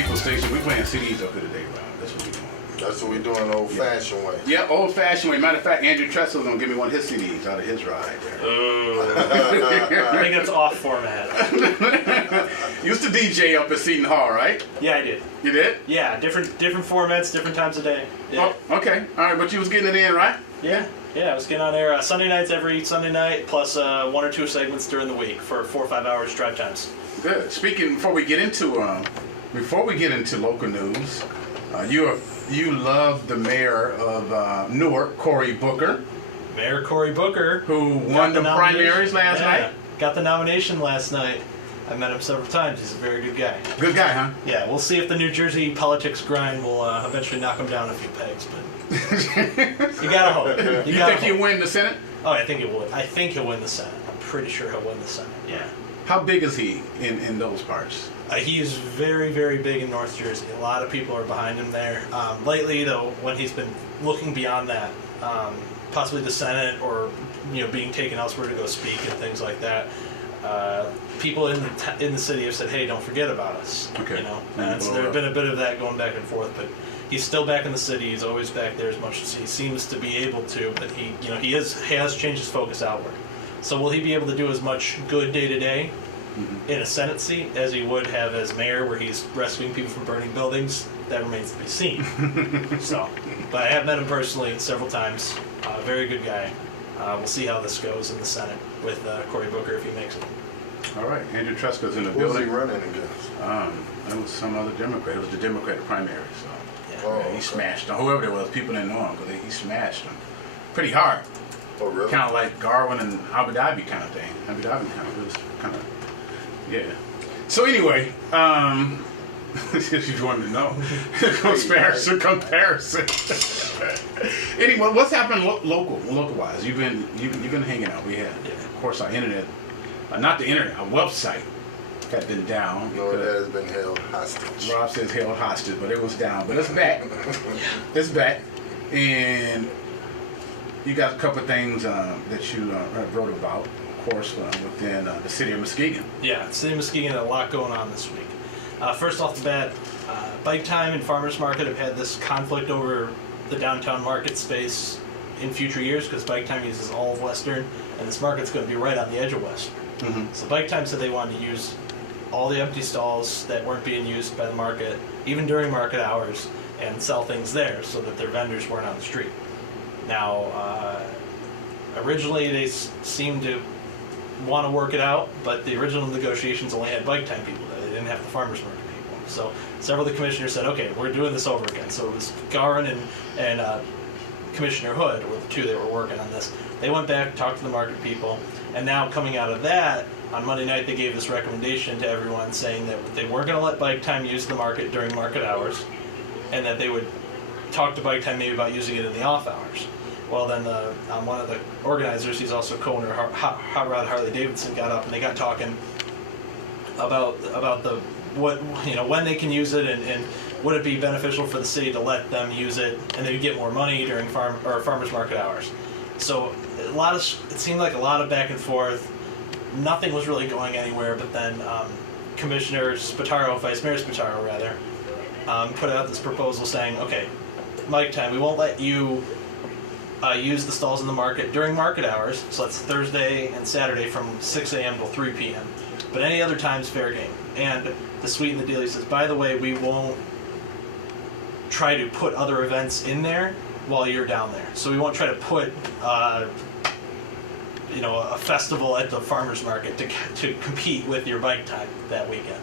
People Station. We playing CDs up here today, Rob. That's what we doing. That's what we doing, old-fashioned way. Yeah, old-fashioned way. Matter of fact, Andrew Tressel's gonna give me one of his CDs out of his ride there. I think that's off format. Used to DJ up at Seton Hall, right? Yeah, I did. You did? Yeah, different formats, different times a day. Yeah. Oh, okay. All right, but you was getting it in, right? Yeah, I was getting on air Sunday nights every Sunday night, plus 1 or 2 segments during the week for 4 or 5 hours drive times. Good. Speaking before we get into local news, you love the mayor of Newark, Cory Booker. Mayor Cory Booker, who won the primaries last night. Got the nomination last night. I met him several times. He's a very good guy. Good guy, huh? Yeah, we'll see if the New Jersey politics grind will eventually knock him down a few pegs, but you gotta hope. You think he'll win the Senate? Oh, I think he will. I think he'll win the Senate. I'm pretty sure he'll win the Senate. Yeah. How big is he in those parts? He is very, very big in North Jersey. A lot of people are behind him there. Lately, though, when he's been looking beyond that, possibly the Senate or being taken elsewhere to go speak and things like that, people in the city have said, "Hey, don't forget about us." Okay. And so there's been a bit of that going back and forth, but he's still back in the city. He's always back there as much as he seems to be able to, but he has changed his focus outward. So will he be able to do as much good day to day in a Senate seat as he would have as mayor, where he's rescuing people from burning buildings? That remains to be seen. But I have met him personally several times. Very good guy. We'll see how this goes in the Senate with Cory Booker if he makes it. All right, Andrew Tressel's in the Who was building. he running against? It was some other Democrat. It was the Democratic primary. So Yeah. he smashed them. Whoever it was, people didn't know him because he smashed them pretty hard. Oh, really? Kind of like Garwin and Abu Dhabi kind of thing. Abu Dhabi it was kind of, yeah. So anyway, if you wanted to know, comparison. Anyway, what's happened local-wise? You've been hanging out. We had, of course, our internet, not the internet, our website had been down. No, it has been held hostage. Rob says held hostage, but it was down. But it's back. It's back, and you got a couple of things that you wrote about, of course, within the city of Muskegon. Yeah, city of Muskegon had a lot going on this week. First off the bat, Bike Time and Farmers Market have had this conflict over the downtown market space in future years because Bike Time uses all of Western, and this market's going to be right on the edge of Western. Mm-hmm. So Bike Time said they wanted to use all the empty stalls that weren't being used by the market, even during market hours, and sell things there so that their vendors weren't on the street. Now, originally they seemed to want to work it out, but the original negotiations only had Bike Time people there. They didn't have the farmers market people. So several of the commissioners said, okay, we're doing this over again. So it was Garin and Commissioner Hood were the two that were working on this. They went back, talked to the market people, and now coming out of that, on Monday night they gave this recommendation to everyone saying that they weren't going to let Bike Time use the market during market hours, and that they would talk to Bike Time maybe about using it in the off hours. Well, then one of the organizers, he's also co-owner Hot Rod Harley Davidson, got up and they got talking about when they can use it and would it be beneficial for the city to let them use it and they would get more money during farmers market hours. So it seemed like a lot of back and forth. Nothing was really going anywhere. But then Commissioner Spataro, Vice Mayor Spataro rather, put out this proposal saying, okay, Bike Time, we won't let you use the stalls in the market during market hours, so that's Thursday and Saturday from 6 a.m. till 3 p.m. But any other time's fair game. And to sweeten the deal, he says, by the way, we won't try to put other events in there while you're down there. So we won't try to put a festival at the farmers market to compete with your Bike Time that weekend.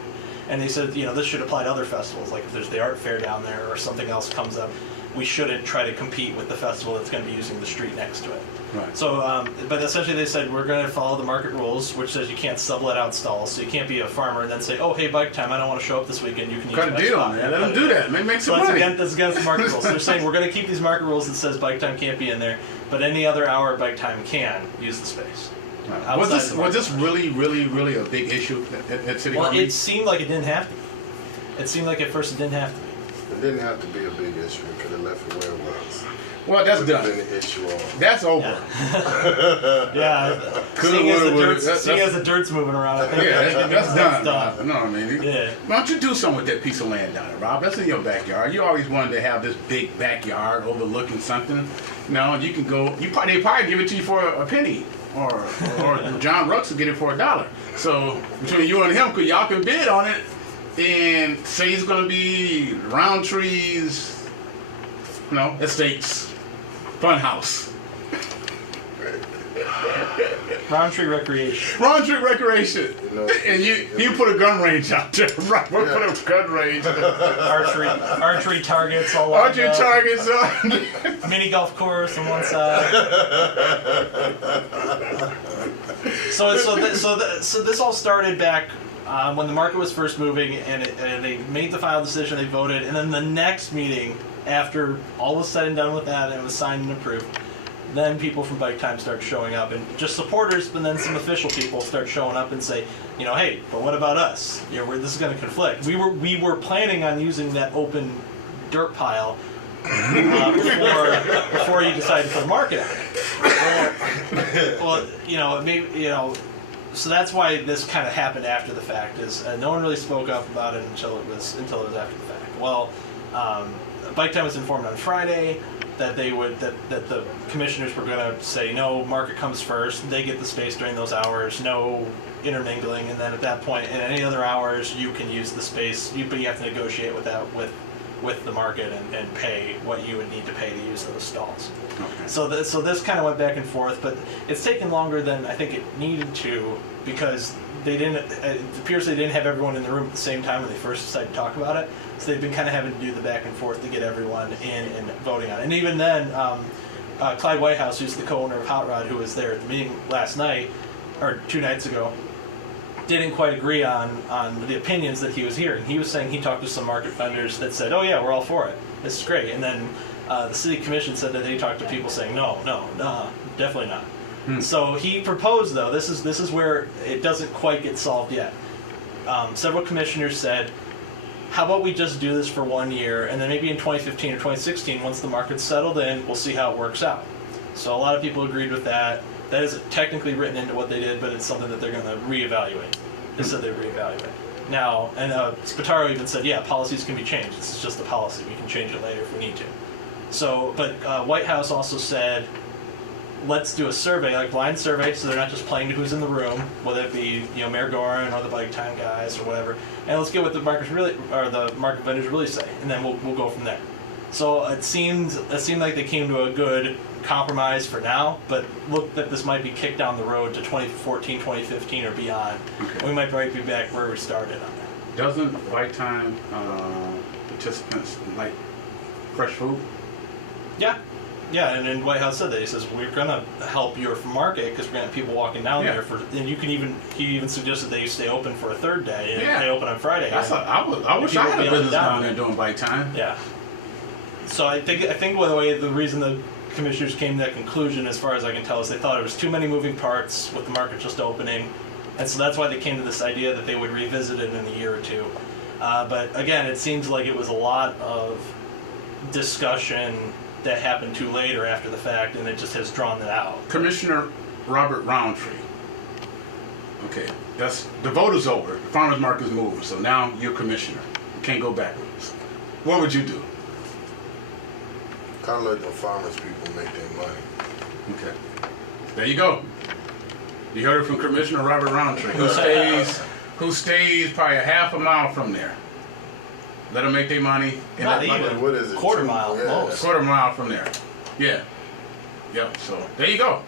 And they said, this should apply to other festivals, like if there's the art fair down there or something else comes up, we shouldn't try to compete with the festival that's going to be using the street next to it. Right. So, but essentially they said we're going to follow the market rules, which says you can't sublet out stalls, so you can't be a farmer and then say, oh, hey, Bike Time, I don't want to show up this weekend, you can use Cut a deal, man. Let them do that. Make some money. That's against the market rules. So they're saying we're going to keep these market rules that says Bike Time can't be in there, but any other hour Bike Time can use the space. Right. Was this really, really, really a big issue at City Hall? Well, it seemed like it didn't have to be. It seemed like at first it didn't have to be. It didn't have to be a big issue. It could have left it where it was. Well, that's Would've done. been the issue on. That's over. Yeah. Coulda, Seeing as woulda, the woulda. dirt's, seeing as the dirt's moving around, I think Yeah, that's done. done. Rob. No, I mean, Yeah. why don't you do something with that piece of land down there, Rob? That's in your backyard. You always wanted to have this big backyard overlooking something. You know, you can go. They probably give it to you for a penny, or John Rooks will get it for $1. So between you and him, y'all can bid on it and say it's going to be Roundtree's, estates, fun house. Roundtree Recreation. Roundtree Recreation. You know, And you put a gun range out there. Right, we'll put a gun range. Archery targets all along. Archery targets on. Mini golf course on one side. So this all started back when the market was first moving, and they made the final decision. They voted, and then the next meeting, after all was said and done with that, and it was signed and approved, then people from Bike Time start showing up, and just supporters, but then some official people start showing up and say, hey, but what about us? This is going to conflict. We were planning on using that open dirt pile before you decided to put a market on it. Well, maybe so that's why this kind of happened after the fact. Is no one really spoke up about it until it was after the fact. Well, Bike Time was informed on Friday that that the commissioners were going to say no, market comes first. They get the space during those hours. No intermingling, and then at that point, in any other hours, you can use the space. But you have to negotiate with the market and pay what you would need to pay to use those stalls. Okay. So this kind of went back and forth, but it's taken longer than I think it needed to, because it appears they didn't have everyone in the room at the same time when they first decided to talk about it. So they've been kind of having to do the back and forth to get everyone in and voting on it. And even then, Clyde Whitehouse, who's the co-owner of Hot Rod, who was there at the meeting last night, or 2 nights ago, didn't quite agree on the opinions that he was hearing. He was saying he talked to some market vendors that said, oh yeah, we're all for it. This is great. And then the city commission said that they talked to people saying, no, definitely not. So he proposed, though, this is where it doesn't quite get solved yet. Several commissioners said, how about we just do this for 1 year, and then maybe in 2015 or 2016, once the market's settled in, we'll see how it works out. So a lot of people agreed with that. That isn't technically written into what they did, but it's something that they're going to reevaluate. They said they reevaluate. Now, and Spataro even said, yeah, policies can be changed. This is just a policy. We can change it later if we need to. So, but White House also said, let's do a survey, like blind survey, so they're not just playing to who's in the room, whether it be Mayor Gorin or the Bike Time guys or whatever, and let's get what the market vendors really say, and then we'll go from there. So it seemed like they came to a good compromise for now, but look that this might be kicked down the road to 2014, 2015 or beyond. Okay. We might be back where we started on that. Doesn't Bike Time participants like fresh food? Yeah, and then White House said that. He says, we're going to help your market because we're going to have people walking down there. And he even suggested they stay open for a third day. And they open on Friday. I wish I had a business down there doing Bike Time. Yeah. So I think the reason the commissioners came to that conclusion, as far as I can tell, is they thought it was too many moving parts with the market just opening. And so that's why they came to this idea that they would revisit it in a year or two. But again, it seems like it was a lot of discussion that happened too late or after the fact, and it just has drawn that out. Commissioner Robert Roundtree. Okay, the vote is over. The farmers market is moving, so now you're commissioner. You can't go backwards. What would you do? Kind of let the farmers people make their money. Okay, there you go. You heard it from Commissioner Robert Roundtree, who stays probably a half a mile from there. Let them make their money. Not even. What is it? Quarter mile. Most. Quarter mile from there. Yeah. Yep. So there you go.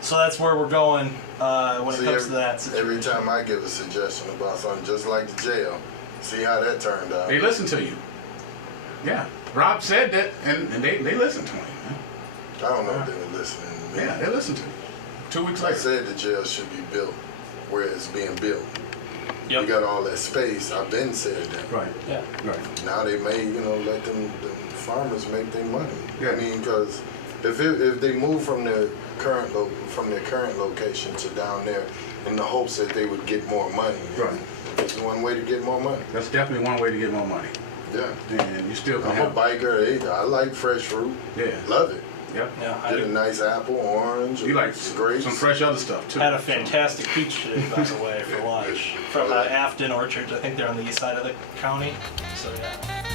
So that's where we're going when it comes to that situation. Every time I give a suggestion about something just like the jail, see how that turned out. They listen to you. Yeah. Rob said that, and they listened to him. I don't know if they were listening to me. Yeah, they listened to him. 2 weeks later. I said the jail should be built where it's being built. Yep. You got all that space. I've been said that. Right. Yeah. Right. Now they may, let them farmers make their money. Yeah. I mean, because if they move from their current location to down there in the hopes that they would get more money. Right. It's one way to get more money. That's definitely one way to get more money. Yeah. then you still can I'm a have. biker. I like fresh fruit. Yeah. Love it. Yep. Yeah, I Get a nice apple, orange, You like grapes. some fresh other stuff too. had a fantastic peach today, by the way, for lunch from Afton Orchards. I think they're on the east side of the county. So yeah.